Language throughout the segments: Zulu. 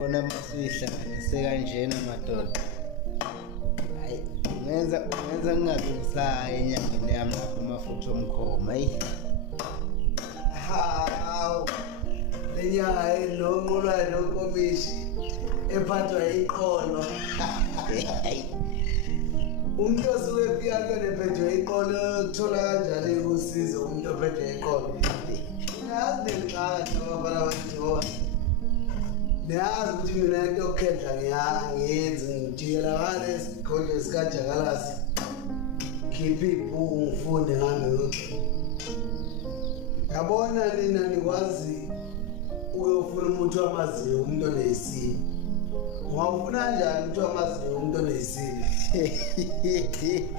Bona masihlanganise kanjena madoda. Hayi, ngenza ngingathi ngisaya enyangeni yami lapho amafutha omkhoma. Hayi. Hawu. Lenyanga enonqulayo nokomishi ephathwa iqolo. Umuntu osuke efika nephethwe iqolo uthola kanjani usizo umuntu ophethwe iqolo? Ngiyazi leqhaza abafana bathiwa. Ngiyazi ukuthi mina into yokukhetha ngiyenzi ngijikela ngale isigodlo sikajakalasi. Khipha ibhuku ngifunde ngambe yonke. Yabona nina nikwazi uyofuna umuntu wamaziyo umuntu onesimo. Ungafuna kanjani umuntu wamaziyo umuntu onesimo?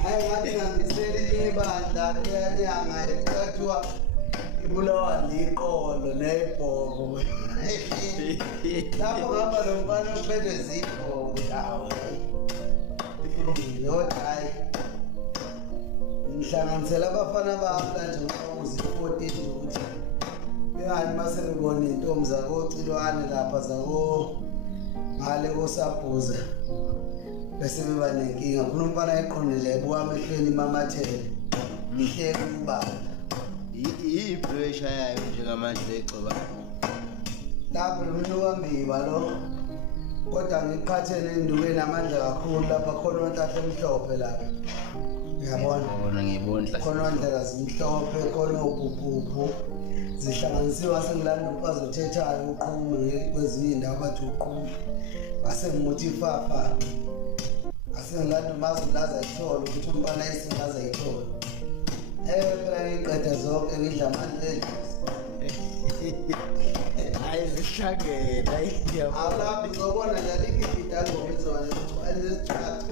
Hayi ngathi ngambiseli ibandla leyanyanga ekuthiwa ibulawa liqolo nebhoko. Lapho ngaba lo mfana uphethwe zibhoko lawo. Yodwa hayi. Ngihlanganisela abafana bami nje uzi-14 ukuthi bengani mase bebona intombi zakocilwane lapha zako ngale koSabhuza bese beba nenkinga khona umfana eqonile ebuka emehlweni imamathele ngihleke ubaba I-pressure yayo njengamanje egcoba lapho lo muntu wambiba lo kodwa ngiqhathele indukeni amandla kakhulu lapha khona ontathe emhlophe lapha uyabona ngibona khona ndlela zimhlophe khona ubhubhubhu zihlanganisiwe sengilanda umfazi othethayo uqhume kwezinye indawo bathi uqhume asengimuthi ifafa asengilanda mazulaza itholo ukuthi umfana isingaza itholo phela ngiqeda zonke ngidla amandla hayi zihlangene hayi awulaphi ngizobona njalo ikidalo ngizona ukuthi alesithathu